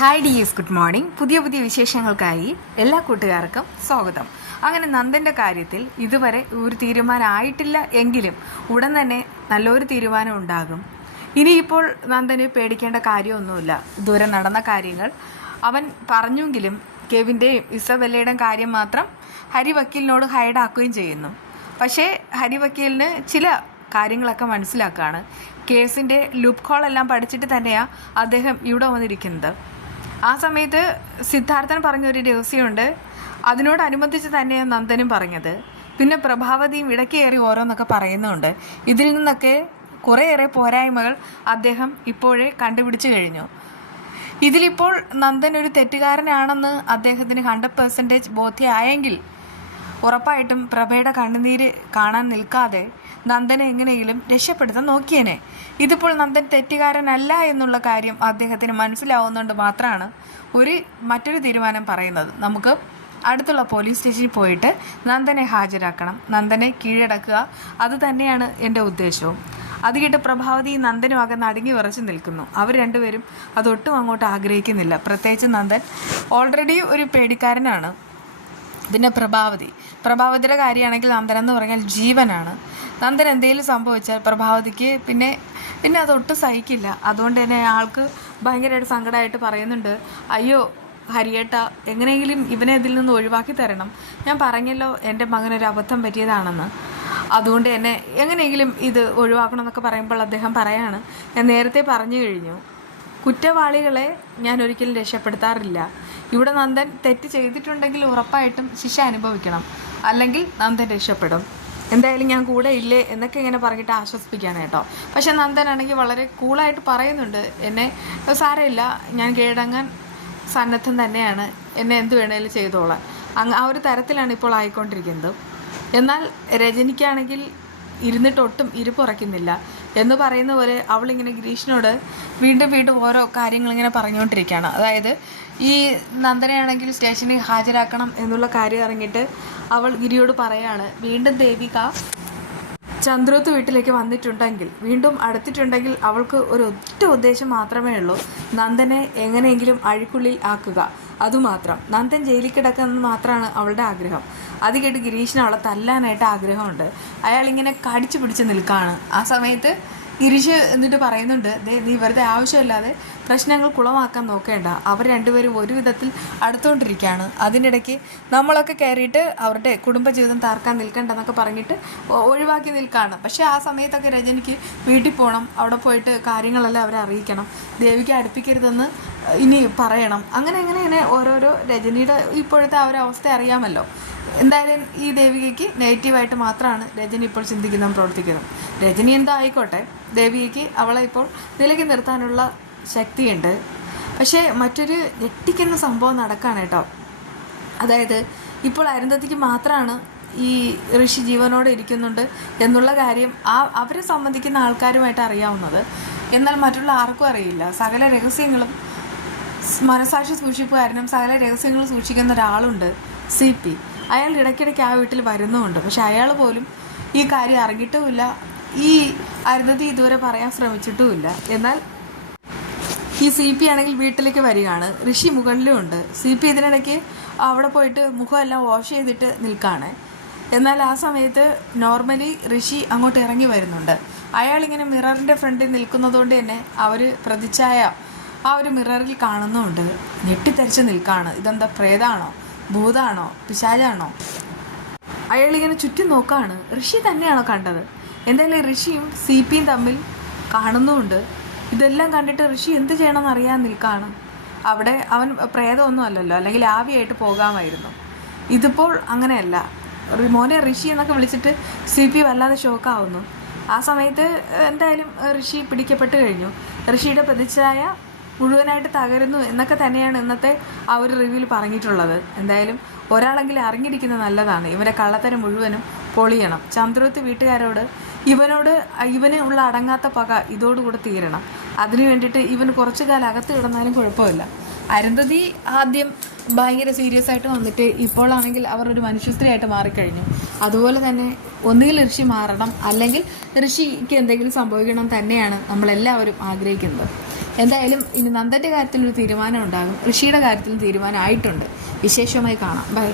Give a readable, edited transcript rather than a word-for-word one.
Hi dears, good morning. പുതിയ വിശേഷങ്ങൾക്കായി എല്ലാ കൂട്ടുകാർക്കും സ്വാഗതം. അങ്ങനെ നന്ദൻ്റെ കാര്യത്തിൽ ഇതുവരെ ഒരു തീരുമാനമായിട്ടില്ല എങ്കിലും ഉടൻ തന്നെ നല്ലൊരു തീരുമാനം ഉണ്ടാകും. ഇനിയിപ്പോൾ നന്ദന് പേടിക്കേണ്ട കാര്യമൊന്നുമില്ല. ഇതുവരെ നടന്ന കാര്യങ്ങൾ അവൻ പറഞ്ഞെങ്കിലും കെവിൻ്റെയും ഇസബെല്ലയുടെയും കാര്യം മാത്രം ഹരി വക്കീലിനോട് ഹൈഡാക്കുകയും ചെയ്യുന്നു. പക്ഷേ ഹരി വക്കീലിന് ചില കാര്യങ്ങളൊക്കെ മനസ്സിലാക്കുകയാണ്. കേസിൻ്റെ ലൂപ്പ് ഹോളെല്ലാം പഠിച്ചിട്ട് തന്നെയാണ് അദ്ദേഹം ഇവിടെ വന്നിരിക്കുന്നത്. ആ സമയത്ത് സിദ്ധാർത്ഥൻ പറഞ്ഞൊരു രഹസ്യമുണ്ട്, അതിനോടനുബന്ധിച്ച് തന്നെയാണ് നന്ദനും പറഞ്ഞത്. പിന്നെ പ്രഭാവതിയും ഇടയ്ക്കേറി ഓരോന്നൊക്കെ പറയുന്നുണ്ട്. ഇതിൽ നിന്നൊക്കെ കുറേയേറെ പോരായ്മകൾ അദ്ദേഹം ഇപ്പോഴേ കണ്ടുപിടിച്ചു കഴിഞ്ഞു. ഇതിലിപ്പോൾ നന്ദൻ ഒരു തെറ്റുകാരനാണെന്ന് അദ്ദേഹത്തിന് 100% ബോധ്യമായെങ്കിൽ ഉറപ്പായിട്ടും പ്രഭയുടെ കണ്ണുനീര് കാണാൻ നിൽക്കാതെ നന്ദനെ എങ്ങനെയെങ്കിലും രക്ഷപ്പെടുത്താൻ നോക്കിയേനെ. ഇതിപ്പോൾ നന്ദൻ തെറ്റുകാരനല്ല എന്നുള്ള കാര്യം അദ്ദേഹത്തിന് മനസ്സിലാവുന്നതുകൊണ്ട് മാത്രമാണ് മറ്റൊരു തീരുമാനം പറയുന്നത്. നമുക്ക് അടുത്തുള്ള പോലീസ് സ്റ്റേഷനിൽ പോയിട്ട് നന്ദനെ ഹാജരാക്കണം, നന്ദനെ കീഴടക്കുക. അത് തന്നെയാണ് എൻ്റെ ഉദ്ദേശവും. അത് കേട്ട് പ്രഭാവതി നന്ദനും അകന്ന് അടങ്ങി വിറച്ച് നിൽക്കുന്നു. അവർ രണ്ടുപേരും അതൊട്ടും അങ്ങോട്ട് ആഗ്രഹിക്കുന്നില്ല. പ്രത്യേകിച്ച് നന്ദൻ ഓൾറെഡി ഒരു പേടിക്കാരനാണ്. പിന്നെ പ്രഭാവതിയുടെ കാര്യമാണെങ്കിൽ നന്ദൻ എന്ന് പറഞ്ഞാൽ ജീവനാണ്. നന്ദൻ എന്തെങ്കിലും സംഭവിച്ചാൽ പ്രഭാവതിക്ക് പിന്നെ അതൊട്ടും സഹിക്കില്ല. അതുകൊണ്ട് തന്നെ ആൾക്ക് ഭയങ്കരമായിട്ട് സങ്കടമായിട്ട് പറയുന്നുണ്ട്, അയ്യോ ഹരിയേട്ട, എങ്ങനെയെങ്കിലും ഇവനെ ഇതിൽ നിന്ന് ഒഴിവാക്കി തരണം. ഞാൻ പറഞ്ഞല്ലോ എൻ്റെ മകനൊരു അബദ്ധം പറ്റിയതാണെന്ന്. അതുകൊണ്ട് തന്നെ എങ്ങനെയെങ്കിലും ഇത് ഒഴിവാക്കണം എന്നൊക്കെ പറയുമ്പോൾ അദ്ദേഹം പറയാണ്, ഞാൻ നേരത്തെ പറഞ്ഞു കഴിഞ്ഞു, കുറ്റവാളികളെ ഞാൻ ഒരിക്കലും രക്ഷപ്പെടുത്താറില്ല. ഇവിടെ നന്ദൻ തെറ്റ് ചെയ്തിട്ടുണ്ടെങ്കിൽ ഉറപ്പായിട്ടും ശിക്ഷ അനുഭവിക്കണം, അല്ലെങ്കിൽ നന്ദൻ രക്ഷപ്പെടും. എന്തായാലും ഞാൻ കൂടെ ഇല്ലേ എന്നൊക്കെ ഇങ്ങനെ പറഞ്ഞിട്ട് ആശ്വസിപ്പിക്കുകയാണ് കേട്ടോ. പക്ഷെ നന്ദനാണെങ്കിൽ വളരെ കൂളായിട്ട് പറയുന്നുണ്ട്, എന്നെ സാരമില്ല, ഞാൻ കീഴടങ്ങാൻ സന്നദ്ധം തന്നെയാണ്, എന്നെ എന്ത് വേണേലും ചെയ്തോളാം. ആ ഒരു തരത്തിലാണ് ഇപ്പോൾ ആയിക്കൊണ്ടിരിക്കുന്നത്. എന്നാൽ രജനിക്കാണെങ്കിൽ ഇരുന്നിട്ടൊട്ടും ഇരിപ്പുറയ്ക്കുന്നില്ല എന്ന് പറയുന്ന പോലെ അവളിങ്ങനെ ഗിരീഷിനോട് വീണ്ടും ഓരോ കാര്യങ്ങളിങ്ങനെ പറഞ്ഞുകൊണ്ടിരിക്കുകയാണ്. അതായത് ഈ നന്ദനയാണെങ്കിൽ സ്റ്റേഷനിൽ ഹാജരാക്കണം എന്നുള്ള കാര്യം അറിഞ്ഞിട്ട് അവൾ ഗിരിയോട് പറയാണ്, വീണ്ടും ദേവിക ചന്ദ്രോത്ത് വീട്ടിലേക്ക് വന്നിട്ടുണ്ടെങ്കിൽ, വീണ്ടും അടുത്തിട്ടുണ്ടെങ്കിൽ അവൾക്ക് ഒറ്റ ഉദ്ദേശം മാത്രമേ ഉള്ളൂ, നന്ദനെ എങ്ങനെയെങ്കിലും അഴിക്കുള്ളിൽ ആക്കുക. അതുമാത്രം. നന്ദൻ ജയിലിൽ കിടക്കുന്നത് മാത്രമാണ് അവളുടെ ആഗ്രഹം. അത് കേട്ട് ഗിരീഷിന് അവളെ തല്ലാനായിട്ട് ആഗ്രഹമുണ്ട്. അയാളിങ്ങനെ കടിച്ചു പിടിച്ച് നിൽക്കുകയാണ്. ആ സമയത്ത് ഗിരീഷ് എന്നിട്ട് പറയുന്നുണ്ട്, നീ വെറുതെ ആവശ്യമില്ലാതെ പ്രശ്നങ്ങൾ കുളമാക്കാൻ നോക്കേണ്ട. അവർ രണ്ടുപേരും ഒരു വിധത്തിൽ അടുത്തുകൊണ്ടിരിക്കുകയാണ്. അതിനിടയ്ക്ക് നമ്മളൊക്കെ കയറിയിട്ട് അവരുടെ കുടുംബജീവിതം താർക്കാൻ നിൽക്കണ്ടെന്നൊക്കെ പറഞ്ഞിട്ട് ഒഴിവാക്കി നിൽക്കുകയാണ്. പക്ഷേ ആ സമയത്തൊക്കെ രജനിക്ക് വീട്ടിൽ പോകണം, അവിടെ പോയിട്ട് കാര്യങ്ങളെല്ലാം അവരെ അറിയിക്കണം, ദേവിക്ക് അടുപ്പിക്കരുതെന്ന് ഇനി പറയണം. അങ്ങനെ ഓരോരോ രജനിയുടെ ഇപ്പോഴത്തെ ആ ഒരു അവസ്ഥ അറിയാമല്ലോ. എന്തായാലും ഈ ദേവികയ്ക്ക് നെഗറ്റീവായിട്ട് മാത്രമാണ് രജനി ഇപ്പോൾ ചിന്തിക്കുന്നതും പ്രവർത്തിക്കുന്നതും. രജനി എന്താ ആയിക്കോട്ടെ, ദേവികയ്ക്ക് അവളെ ഇപ്പോൾ നിലയ്ക്ക് നിർത്താനുള്ള ശക്തിയുണ്ട്. പക്ഷേ മറ്റൊരു ഞെട്ടിക്കുന്ന സംഭവം നടക്കുകയാണ് കേട്ടോ. അതായത് ഇപ്പോൾ അരുന്ധതിക്ക് മാത്രമാണ് ഈ ഋഷി ജീവനോടെ ഇരിക്കുന്നുണ്ട് എന്നുള്ള കാര്യം അവരെ സംബന്ധിക്കുന്ന ആൾക്കാരുമായിട്ട് അറിയാവുന്നത്. എന്നാൽ മറ്റുള്ള ആർക്കും അറിയില്ല. സകല രഹസ്യങ്ങളും മനസാക്ഷി സൂക്ഷിപ്പുകാരനും സകല രഹസ്യങ്ങളും സൂക്ഷിക്കുന്ന ഒരാളുണ്ട്, CP. അയാൾ ഇടയ്ക്കിടയ്ക്ക് ആ വീട്ടിൽ വരുന്നുമുണ്ട്. പക്ഷെ അയാൾ പോലും ഈ കാര്യം അറിഞ്ഞിട്ടുമില്ല. ഈ അരുന്ധതി ഇതുവരെ പറയാൻ ശ്രമിച്ചിട്ടുമില്ല. എന്നാൽ ഈ CP ആണെങ്കിൽ വീട്ടിലേക്ക് വരികയാണ്. ഋഷി മുകളിലും ഉണ്ട്. CP ഇതിനിടയ്ക്ക് അവിടെ പോയിട്ട് മുഖമെല്ലാം വാഷ് ചെയ്തിട്ട് നിൽക്കുകയാണ്. എന്നാൽ ആ സമയത്ത് നോർമലി ഋഷി അങ്ങോട്ട് ഇറങ്ങി വരുന്നുണ്ട്. അയാളിങ്ങനെ മിററിൻ്റെ ഫ്രണ്ടിൽ നിൽക്കുന്നതുകൊണ്ട് തന്നെ അവർ പ്രതിച്ഛായ ആ ഒരു മിററിൽ കാണുന്നുമുണ്ട്. ഞെട്ടിത്തരിച്ച് നിൽക്കുകയാണ്. ഇതെന്താ, പ്രേതാണോ, ഭൂതാണോ, പിശാചാണോ? അയാളിങ്ങനെ ചുറ്റും നോക്കുകയാണ്. ഋഷി തന്നെയാണോ കണ്ടത്? എന്തായാലും ഋഷിയും CPയും തമ്മിൽ കാണുന്നുമുണ്ട്. ഇതെല്ലാം കണ്ടിട്ട് ഋഷി എന്ത് ചെയ്യണമെന്ന് അറിയാൻ നിൽക്കുകയാണ്. അവിടെ അവൻ പ്രേതമൊന്നും അല്ലല്ലോ, അല്ലെങ്കിൽ ആവിയായിട്ട് പോകാമായിരുന്നു. ഇതിപ്പോൾ അങ്ങനെയല്ല. മോനെ ഋഷി എന്നൊക്കെ വിളിച്ചിട്ട് CP വല്ലാതെ ഷോക്കാവുന്നു. ആ സമയത്ത് എന്തായാലും ഋഷി പിടിക്കപ്പെട്ട് കഴിഞ്ഞു. ഋഷിയുടെ പ്രതിച്ഛായ മുഴുവനായിട്ട് തകരുന്നു എന്നൊക്കെ തന്നെയാണ് ഇന്നത്തെ ആ ഒരു റിവ്യൂവിൽ പറഞ്ഞിട്ടുള്ളത്. എന്തായാലും ഒരാളെങ്കിലും അറിഞ്ഞിരിക്കുന്നത് നല്ലതാണ്. ഇവരെ കള്ളത്തരം മുഴുവനും പൊളിയണം. ചന്ദ്രോത്ത് വീട്ടുകാരോട് ഇവന് ഉള്ള അടങ്ങാത്ത പക ഇതോടുകൂടെ തീരണം. അതിനു വേണ്ടിയിട്ട് ഇവന് കുറച്ചു കാലം അകത്ത് കിടന്നാലും കുഴപ്പമില്ല. അരുന്ധതി ആദ്യം ഭയങ്കര സീരിയസ് ആയിട്ട് വന്നിട്ട് ഇപ്പോഴാണെങ്കിൽ അവർ ഒരു മനുഷ്യസ്ത്രീയായിട്ട് മാറിക്കഴിഞ്ഞു. അതുപോലെ തന്നെ ഒന്നുകിൽ ഋഷി മാറണം, അല്ലെങ്കിൽ ഋഷിക്ക് എന്തെങ്കിലും സംഭവിക്കണം തന്നെയാണ് നമ്മളെല്ലാവരും ആഗ്രഹിക്കുന്നത്. എന്തായാലും ഇനി നന്ദൻ്റെ കാര്യത്തിലൊരു തീരുമാനം ഉണ്ടാകും, ഋഷിയുടെ കാര്യത്തിലും തീരുമാനമായിട്ടുണ്ട്. വിശേഷമായി കാണാം. ബൈ.